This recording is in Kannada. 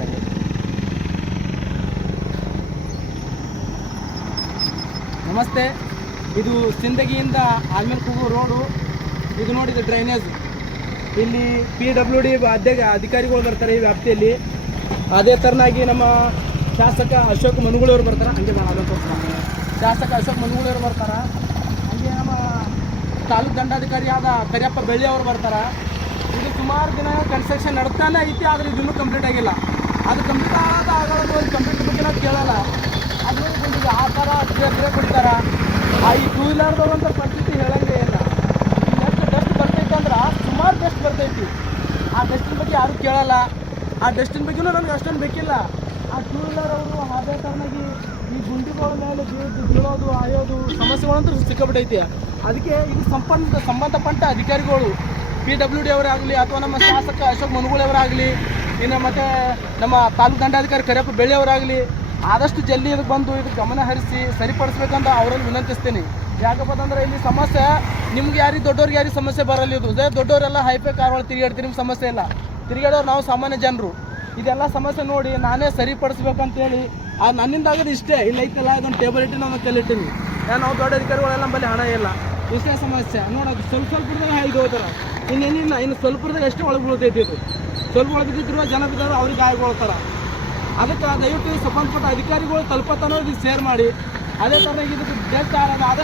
ಸರ್. ನಮಸ್ತೆ. ಇದು ಸಿಂದಗಿಯಿಂದ ಆಲ್ಮೇಲ್ ಕೂಗು ರೋಡು. ಇದು ನೋಡಿ, ಇದು ಡ್ರೈನೇಜ್. ಇಲ್ಲಿ PWD ಅಧಿಕಾರಿಗಳು ಬರ್ತಾರೆ ಈ ವ್ಯಾಪ್ತಿಯಲ್ಲಿ. ಅದೇ ಥರನಾಗಿ ನಮ್ಮ ಶಾಸಕ ಅಶೋಕ್ ಮನುಗಳವರು ಬರ್ತಾರೆ. ಹಂಗೆ ಶಾಸಕ ಅಶೋಕ್ ಮನುಗಳವರು ಬರ್ತಾರೆ. ಹಂಗೆ ನಮ್ಮ ತಾಲೂಕು ದಂಡಾಧಿಕಾರಿಯಾದ ಕರಿಯಪ್ಪ ಬೆಳ್ಳಿ ಅವರು ಬರ್ತಾರೆ. ಇದು ಸುಮಾರು ದಿನ ಕನ್ಸ್ಟ್ರಕ್ಷನ್ ನಡ್ತಾನೆ ಐತಿ, ಆದರೆ ಇದನ್ನು ಕಂಪ್ಲೀಟ್ ಆಗಿಲ್ಲ. ಅದು ಕಂಪ್ಲೀಟ್ ಆಗೋದು ಕಂಪ್ಲೀಟ್ ಬಗ್ಗೆ ನಾವು ಕೇಳೋಲ್ಲ. ಅದು ಆ ಥರ ಬೇರೆ ಕೊಡ್ತಾರೆ. ಈ ಟೂ ವೀಲರ್ದವಂಥ ಪರಿಸ್ಥಿತಿ ಹೇಳಂಗೆ ಇಲ್ಲ. ಎಷ್ಟು ಡಸ್ಟ್ ಬರ್ತೈತೆ ಅಂದ್ರೆ ಸುಮಾರು ಡಸ್ಟ್ ಬರ್ತೈತಿ. ಆ ಡಸ್ಟಿನ ಬಗ್ಗೆ ಯಾರೂ ಕೇಳಲ್ಲ. ಆ ಡಸ್ಟಿನ ಬಗ್ಗೆನೂ ನನಗೆ ಅಷ್ಟೊಂದು ಬೇಕಿಲ್ಲ. ಆ ಟೂ ವೀಲರ್ ಅವರು ಅದೇ ಥರನಾಗಿ ಈ ಗುಂಡಿಗಳ ಮೇಲೆ ಬೀಳೋದು ಆಯೋದು ಸಮಸ್ಯೆಗಳಂತೂ ಸಿಕ್ಕಾಬಿಟ್ಟೈತಿ. ಅದಕ್ಕೆ ಇದು ಸಂಬಂಧಪಟ್ಟ ಅಧಿಕಾರಿಗಳು PWD ಅವರಾಗಲಿ ಅಥವಾ ನಮ್ಮ ಶಾಸಕ ಅಶೋಕ್ ಮನುಗಳವರಾಗಲಿ, ಇನ್ನು ಮತ್ತು ನಮ್ಮ ತಾಲೂಕು ದಂಡಾಧಿಕಾರಿ ಕರಿಯಪ್ಪ ಬೆಳ್ಳಿ ಅವರಾಗಲಿ ಆದಷ್ಟು ಜಲ್ದಿ ಇದಕ್ಕೆ ಬಂದು ಇದಕ್ಕೆ ಗಮನ ಹರಿಸಿ ಸರಿಪಡಿಸ್ಬೇಕಂತ ಅವರಲ್ಲಿ ವಿನಂತಿಸ್ತೀನಿ. ಯಾಕಪ್ಪ ಅಂತಂದ್ರೆ ಇಲ್ಲಿ ಸಮಸ್ಯೆ ನಿಮ್ಗೆ ಯಾರಿಗೆ ದೊಡ್ಡವ್ರಿಗೆ ಯಾರಿಗೆ ಸಮಸ್ಯೆ ಬರಲ್ಲ. ಇದು ದೊಡ್ಡವರೆಲ್ಲ ಹೈಫೈ ಕಾರ್ ಒಳಗೆ ತಿರುಗಾಡ್ತೀರಿ, ನಿಮ್ಗೆ ಸಮಸ್ಯೆ ಇಲ್ಲ. ತಿರುಗಾಡೋರು ನಾವು ಸಾಮಾನ್ಯ ಜನರು. ಇದೆಲ್ಲ ಸಮಸ್ಯೆ ನೋಡಿ ನಾನೇ ಸರಿಪಡಿಸ್ಬೇಕಂತೇಳಿ ನನ್ನಿಂದ ಆಗೋದು ಇಷ್ಟೇ. ಇಲ್ಲ ಐತಲ್ಲ ಇದೊಂದು ಟೇಬಲ್ ಇಟ್ಟು ನಾನು ಕಲ್ಲಿಟ್ಟಿನಿ. ನಾವು ದೊಡ್ಡ ಅಧಿಕಾರಿಗಳೆಲ್ಲ ನಮ್ಮಲ್ಲಿ ಹಣ ಇಲ್ಲ. ಇಷ್ಟೇ ಸಮಸ್ಯೆ ನೋಡೋದು. ಸ್ವಲ್ಪದಾಗ ಇದು ಹೋಗ್ತಾರೆ. ಇನ್ನೇನಿಲ್ಲ, ಇನ್ನು ಸ್ವಲ್ಪದಾಗ ಎಷ್ಟೇ ಒಳಗೆ ಬೀಳ್ತೈತಿ. ಇದು ಸ್ವಲ್ಪ ಒಳಗೆ ಬಿದ್ದಿದ್ರು ಜನ ಬಿದ್ದವರು ಅವ್ರಿಗೆ ಗಾಯಗೊಳ್ತಾರೆ. ಅದಕ್ಕೆ ದಯವಿಟ್ಟು ಸಂಬಂಧಪಟ್ಟ ಅಧಿಕಾರಿಗಳು ತಲುಪತ್ತನೋ ಇದಕ್ಕೆ ಶೇರ್ ಮಾಡಿ. ಅದೇ ಥರ ಇದಕ್ಕೆ ಬೇಸ್ ಆದ